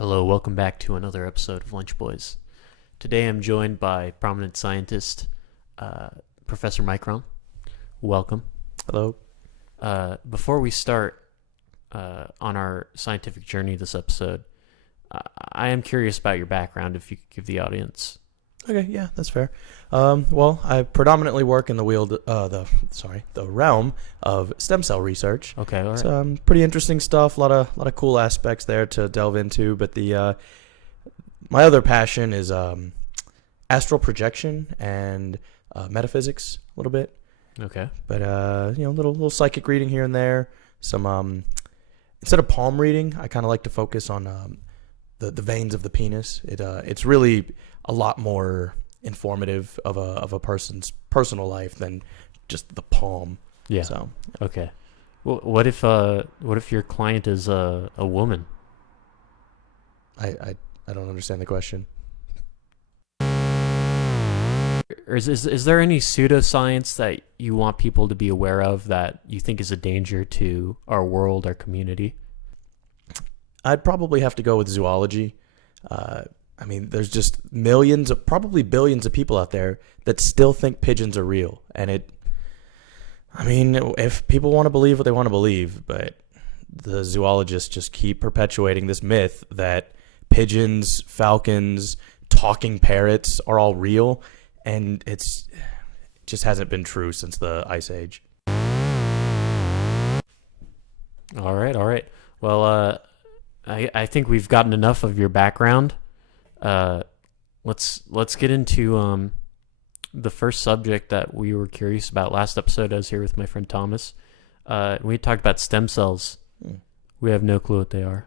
Hello, welcome back to another episode of Lunchbois. Today I'm joined by prominent scientist, Professor Micron. Welcome. Hello. Before we start on our scientific journey this episode, I am curious about your background, if you could give the audience. Okay, yeah, that's fair. Well, I predominantly work in the realm of stem cell research. Okay, all right. So, pretty interesting stuff. A lot of cool aspects there to delve into. But my other passion is astral projection and metaphysics a little bit. Okay. But little psychic reading here and there. Some instead of palm reading, I kind of like to focus on the veins of the penis. It's really a lot more informative of a person's personal life than just the palm. Yeah. So okay. Well, what if your client is a woman? I don't understand the question. Is there any pseudoscience that you want people to be aware of that you think is a danger to our world, our community? I'd probably have to go with zoology. There's just millions, probably billions of people out there that still think pigeons are real. And if people want to believe what they want to believe, but the zoologists just keep perpetuating this myth that pigeons, falcons, talking parrots are all real. And it just hasn't been true since the Ice Age. All right. Well, I think we've gotten enough of your background. Let's get into the first subject that we were curious about last episode. I was here with my friend Thomas. We talked about stem cells. We have no clue what they are.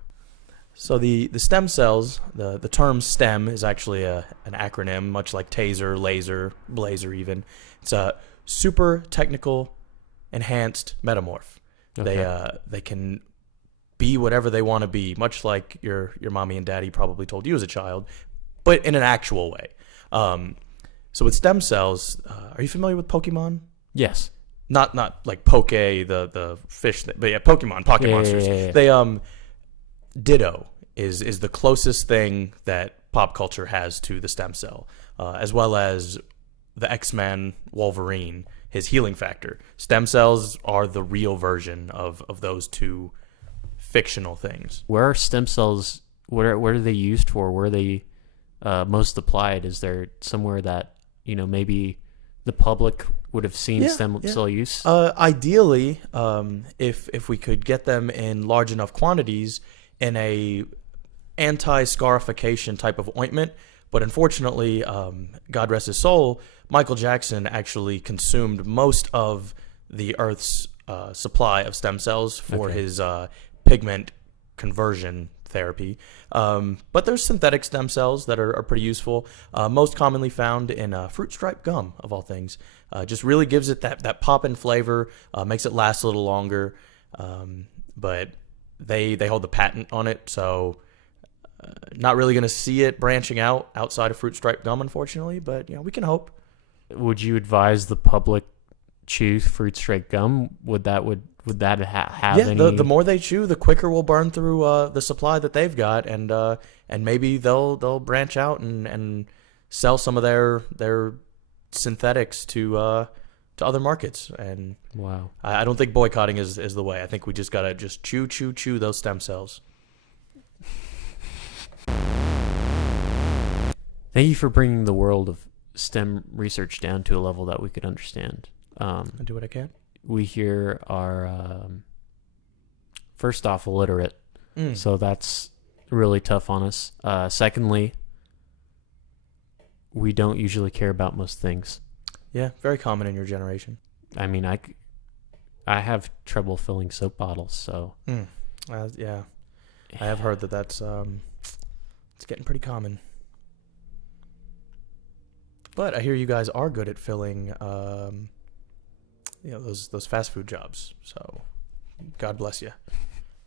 So the stem cells, the term STEM is actually an acronym, much like taser, laser, blazer even. It's a super technical enhanced metamorph. Okay. They can be whatever they want to be, much like your mommy and daddy probably told you as a child, but in an actual way. So with stem cells, are you familiar with Pokemon? Yes. Not like Poke, the fish, but yeah, Pokemon, Pocket Monsters. Yeah. They Ditto is the closest thing that pop culture has to the stem cell, as well as the X-Men Wolverine, his healing factor. Stem cells are the real version of those two fictional things. Where are stem cells? What are they used for? Where are they most applied? Is there somewhere that maybe the public would have seen stem cell use? Ideally, if we could get them in large enough quantities in a anti-scarification type of ointment, but unfortunately, God rest his soul, Michael Jackson actually consumed most of the Earth's supply of stem cells for his pigment conversion therapy. But there's synthetic stem cells that are pretty useful, most commonly found in fruit stripe gum, of all things. Just really gives it that pop and flavor, makes it last a little longer, but they hold the patent on it, so not really going to see it branching outside of fruit stripe gum, unfortunately, but we can hope. Would you advise the public chew fruit stripe gum? Would that have any? The more they chew, the quicker we'll burn through the supply that they've got, and maybe they'll branch out and sell some of their synthetics to other markets. And wow, I don't think boycotting is the way. I think we just gotta chew those stem cells. Thank you for bringing the world of STEM research down to a level that we could understand. I do what I can. We here are, first off, illiterate, so that's really tough on us. Secondly, we don't usually care about most things. Yeah, very common in your generation. I mean, I have trouble filling soap bottles, so... Yeah. I have heard that's it's getting pretty common. But I hear you guys are good at filling, those fast food jobs. So, God bless you.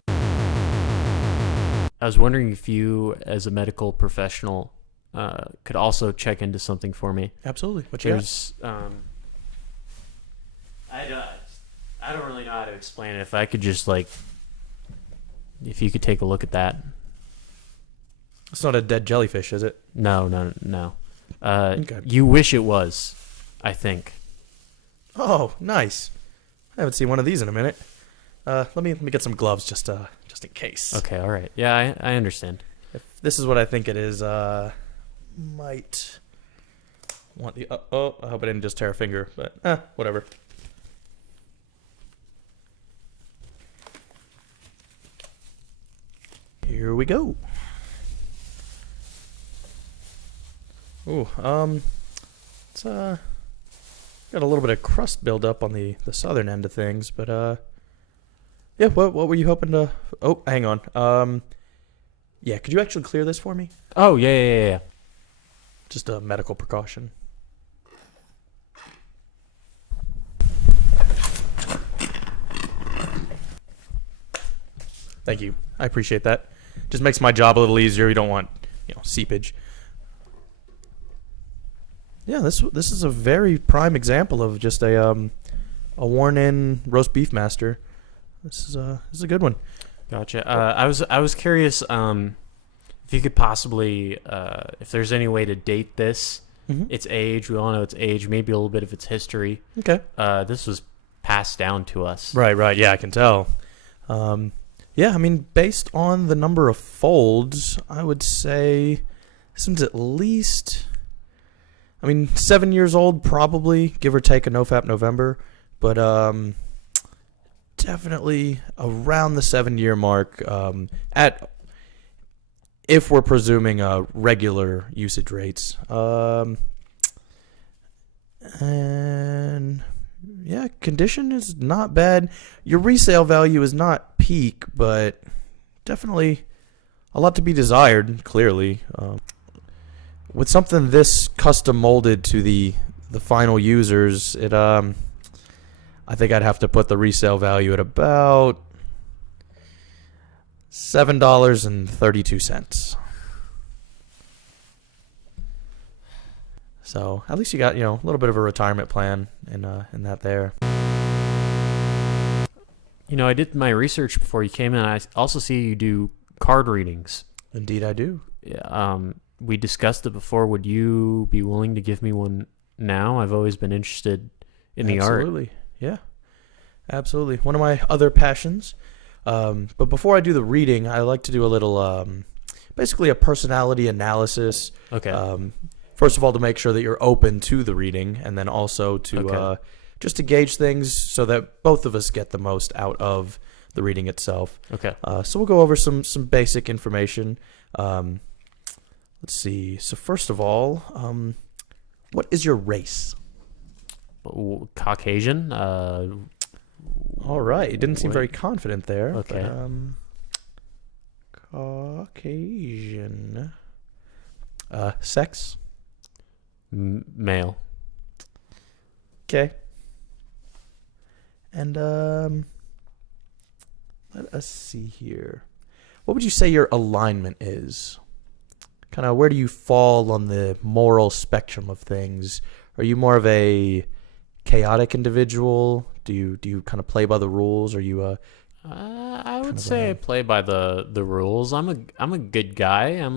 I was wondering if you, as a medical professional, could also check into something for me. Absolutely. What you got? I don't really know how to explain it. If I could just if you could take a look at that. It's not a dead jellyfish, is it? No. Okay. You wish it was, I think. Oh, nice. I haven't seen one of these in a minute. Let me get some gloves just in case. Okay, all right. Yeah, I understand. If this is what I think it is, might want the. Oh, I hope I didn't just tear a finger, but whatever. Here we go. Ooh, it's got a little bit of crust buildup on the southern end of things, but yeah. What were you hoping to? Oh, hang on. Yeah, could you actually clear this for me? Oh, yeah. Just a medical precaution. Thank you. I appreciate that. Just makes my job a little easier. You don't want, seepage. Yeah, this is a very prime example of just a worn-in roast beef master. This is a good one. Gotcha. I was curious if you could possibly, if there's any way to date this, its age. We all know its age, maybe a little bit of its history. Okay. This was passed down to us. Right. Yeah, I can tell. Yeah, I mean, based on the number of folds, I would say this one's at least, 7 years old, probably, give or take a NoFap November, but definitely around the 7-year mark, if we're presuming regular usage rates. And yeah, condition is not bad. Your resale value is not peak, but definitely a lot to be desired, clearly. With something this custom molded to the final users, I think I'd have to put the resale value at about $7.32. So at least you got a little bit of a retirement plan in that there. I did my research before you came in. I also see you do card readings. Indeed, I do. Yeah, we discussed it before. Would you be willing to give me one now? I've always been interested in the art. Absolutely, yeah, absolutely. One of my other passions. But before I do the reading, I like to do a little, basically a personality analysis. Okay. First of all, to make sure that you're open to the reading, and then also to just to gauge things so that both of us get the most out of the reading itself. Okay. So we'll go over some basic information. Let's see. So first of all, what is your race? Caucasian. All right. You didn't seem very confident there. Okay. But, Caucasian. Sex? Male. Okay. And let us see here. What would you say your alignment is? Kind of where do you fall on the moral spectrum of things? Are you more of a chaotic individual? Do you kind of play by the rules? Or you I would say I play by the rules. I'm a good guy.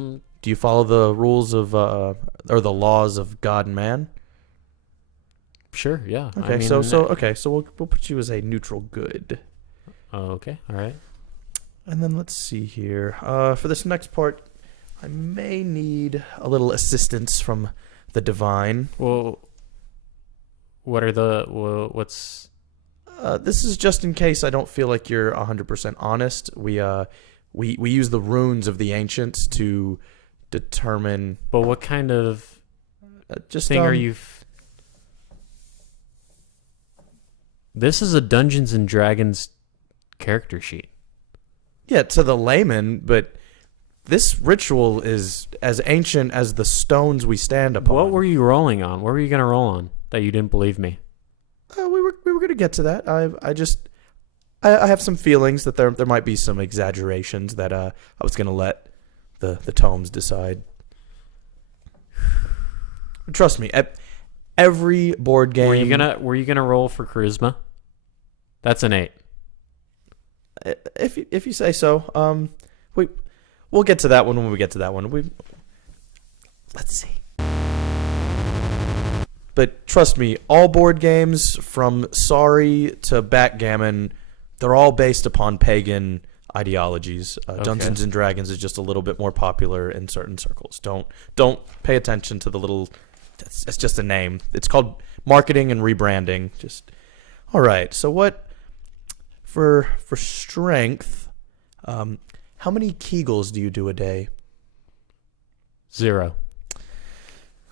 Do you follow the rules of or the laws of God and man? Sure, yeah. Okay, so we'll put you as a neutral good. Okay, all right. And then let's see here. For this next part, I may need a little assistance from the divine. Well, what's? This is just in case I don't feel like you're 100% honest. We use the runes of the ancients to determine. But what kind of thing are you? This is a Dungeons and Dragons character sheet. Yeah, to the layman, but this ritual is as ancient as the stones we stand upon. What were you rolling on? What were you going to roll on that you didn't believe me? We were going to get to that. I have some feelings that there might be some exaggerations that I was going to let the tomes decide. Trust me, every board game. Were you gonna roll for charisma? That's an 8. If you say so. We'll get to that one when we get to that one. Let's see. But trust me, all board games, from Sorry to Backgammon, they're all based upon pagan ideologies. Dungeons and Dragons is just a little bit more popular in certain circles. Don't pay attention to the little. It's just a name. It's called marketing and rebranding. Just all right. So what for strength? How many Kegels do you do a day? 0.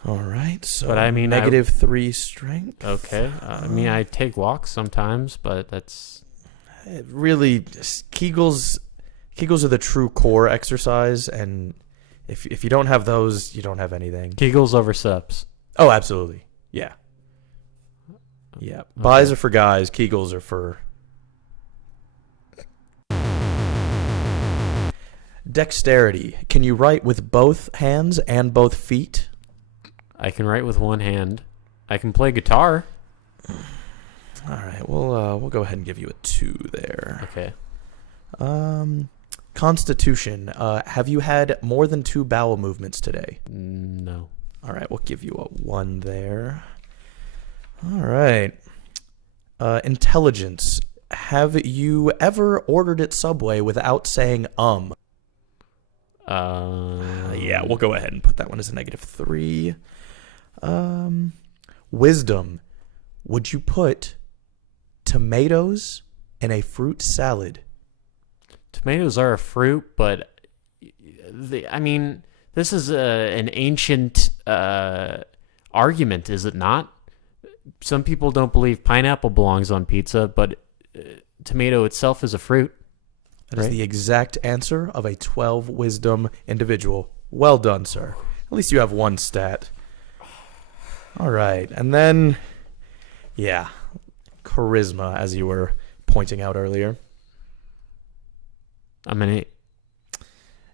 All right, so but I mean, -3 strength. Okay, I mean, I take walks sometimes, but that's really Kegels. Kegels are the true core exercise, and if you don't have those, you don't have anything. Kegels over steps. Oh, absolutely, yeah. Okay. Buys are for guys. Kegels are for dexterity. Can you write with both hands and both feet? I can write with one hand. I can play guitar. All right, we'll go ahead and give you a 2 there. Okay. Constitution. Have you had more than 2 bowel movements today? No. All right, we'll give you a 1 there. All right. Intelligence. Have you ever ordered at Subway without saying Yeah, we'll go ahead and put that one as a -3. Wisdom. Would you put tomatoes in a fruit salad? Tomatoes are a fruit, but this is an ancient argument, is it not? Some people don't believe pineapple belongs on pizza, but tomato itself is a fruit. That is the exact answer of a 12 wisdom individual. Well done, sir. At least you have 1 stat. All right. And then, charisma, as you were pointing out earlier. I'm an 8.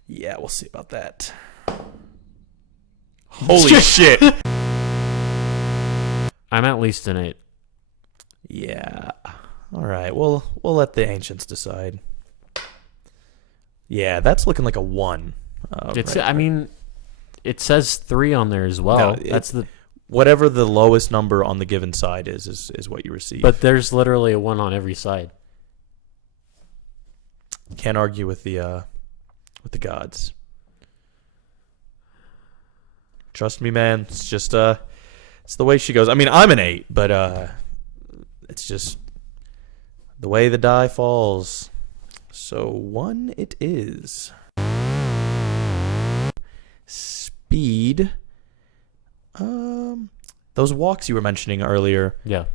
Yeah, we'll see about that. Holy shit. I'm at least an 8. Yeah. All right. We'll let the ancients decide. Yeah, that's looking like a 1. It says 3 on there as well. No, whatever the lowest number on the given side is what you receive. But there's literally a 1 on every side. Can't argue with the gods. Trust me, man. It's just it's the way she goes. I mean, I'm an 8, but it's just the way the die falls. So 1 it is. Speed. Those walks you were mentioning earlier. Yeah.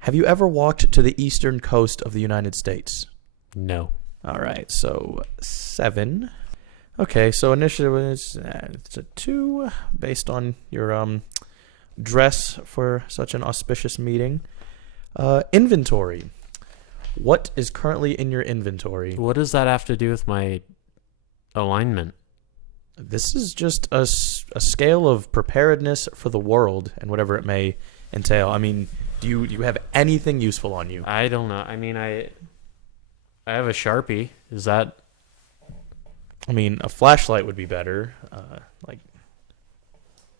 Have you ever walked to the eastern coast of the United States? No. All right, so 7. Okay, so initiative is it's a 2 based on your dress for such an auspicious meeting. Inventory. What is currently in your inventory? What does that have to do with my alignment? This is just a scale of preparedness for the world and whatever it may entail. I mean, do you have anything useful on you? I don't know. I mean, I have a Sharpie. Is that? I mean, a flashlight would be better.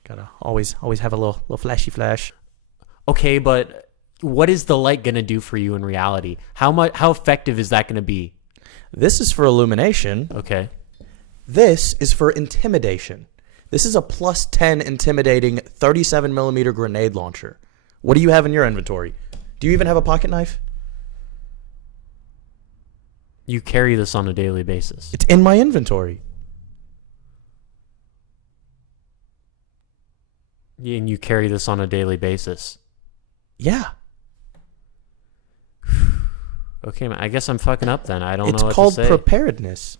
Gotta always have a little flashy flash. Okay, but what is the light gonna do for you in reality? How effective is that gonna be? This is for illumination. Okay. This is for intimidation. This is a +10 intimidating 37mm grenade launcher. What do you have in your inventory? Do you even have a pocket knife? You carry this on a daily basis. It's in my inventory. And you carry this on a daily basis. Yeah. Okay, man. I guess I'm fucking up then. I don't know what to say. It's called preparedness.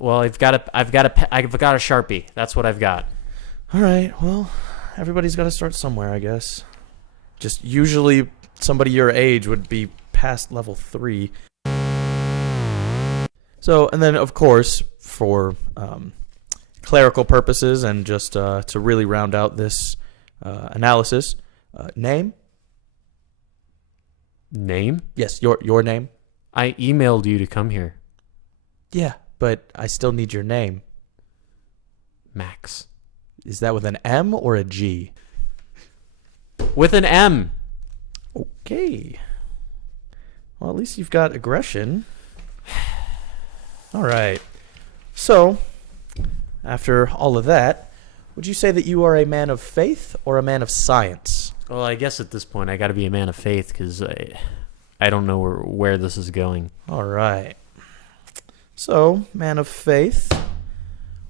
Well, I've got a Sharpie. That's what I've got. All right. Well, everybody's got to start somewhere, I guess. Just usually somebody your age would be past level 3. So, and then of course, for clerical purposes and just to really round out this analysis, name. Name? Yes, your name. I emailed you to come here. Yeah, but I still need your name. Max. Is that with an M or a G? With an M. Okay. Well, at least you've got aggression. All right. So, after all of that, would you say that you are a man of faith or a man of science? Well, I guess at this point I got to be a man of faith because I don't know where this is going. All right. So, man of faith,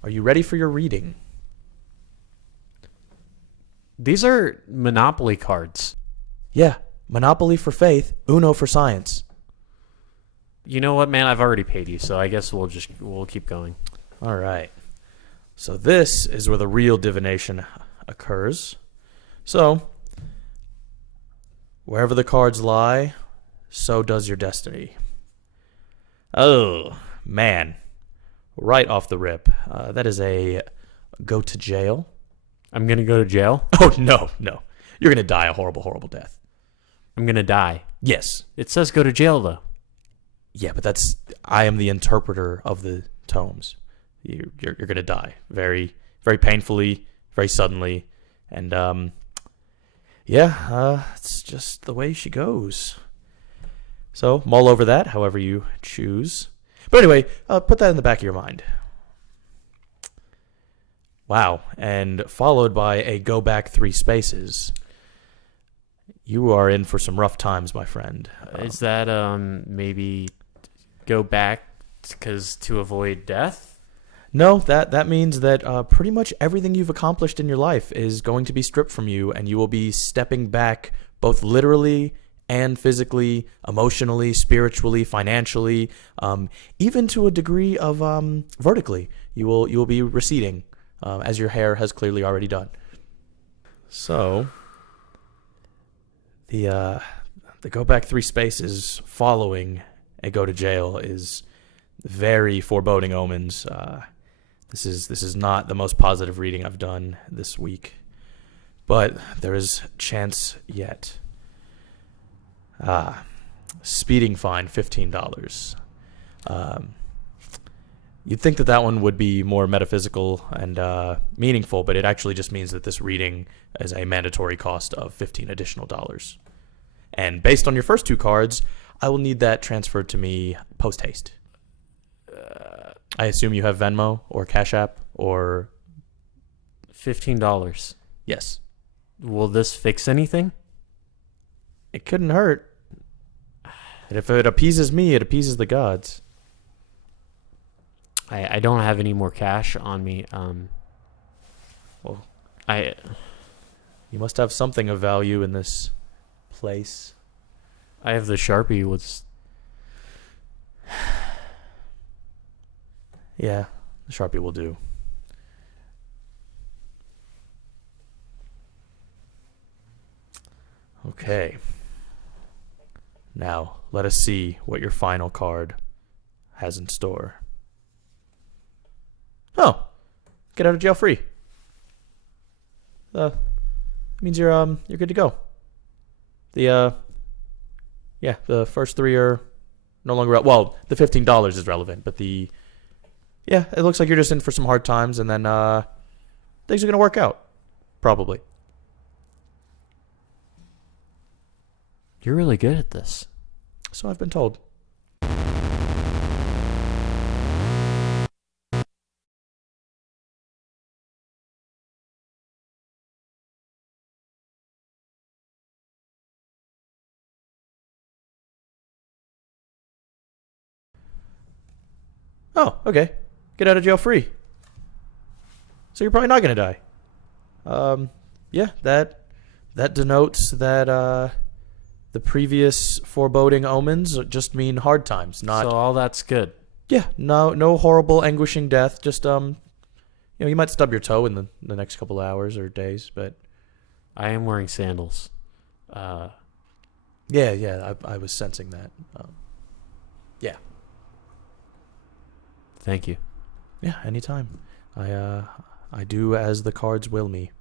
are you ready for your reading? These are Monopoly cards. Yeah. Monopoly for faith, Uno for science. You know what, man? I've already paid you, so I guess we'll keep going. All right. So this is where the real divination occurs. So, wherever the cards lie, so does your destiny. Oh, man. Right off the rip. That is a go to jail. I'm going to go to jail? Oh, no. You're going to die a horrible, horrible death. I'm going to die. Yes. It says go to jail, though. Yeah, but I am the interpreter of the tomes. You're going to die very, very painfully, very suddenly. And, it's just the way she goes. So, mull over that however you choose. But anyway, put that in the back of your mind. Wow. And followed by a go back 3 spaces. You are in for some rough times, my friend. Is that maybe go back to avoid death? No, that means that pretty much everything you've accomplished in your life is going to be stripped from you, and you will be stepping back both literally and physically, emotionally, spiritually, financially, even to a degree of vertically. You will be receding, as your hair has clearly already done. So, the go back 3 spaces following a go to jail is very foreboding omens. This is not the most positive reading I've done this week, but there is chance yet. Speeding fine, $15. You'd think that one would be more metaphysical and meaningful, but it actually just means that this reading is a mandatory cost of $15 additional. And based on your first 2 cards, I will need that transferred to me post-haste. I assume you have Venmo or Cash App or... $15. Yes. Will this fix anything? It couldn't hurt. And if it appeases me, it appeases the gods. I don't have any more cash on me. You must have something of value in this place. I have the Sharpie. Yeah, the Sharpie will do. Okay. Now, let us see what your final card has in store. Oh, get out of jail free. Means you're good to go. The first 3 are no longer well. The $15 is relevant, but it looks like you're just in for some hard times, and then things are gonna work out, probably. You're really good at this. So I've been told. Oh, okay. Get out of jail free. So you're probably not going to die. That denotes that the previous foreboding omens just mean hard times, not... So all that's good. Yeah, no horrible, anguishing death. Just, you might stub your toe in the next couple of hours or days, but... I am wearing sandals. Yeah, I was sensing that. Yeah. Thank you. Yeah, anytime. I do as the cards will me.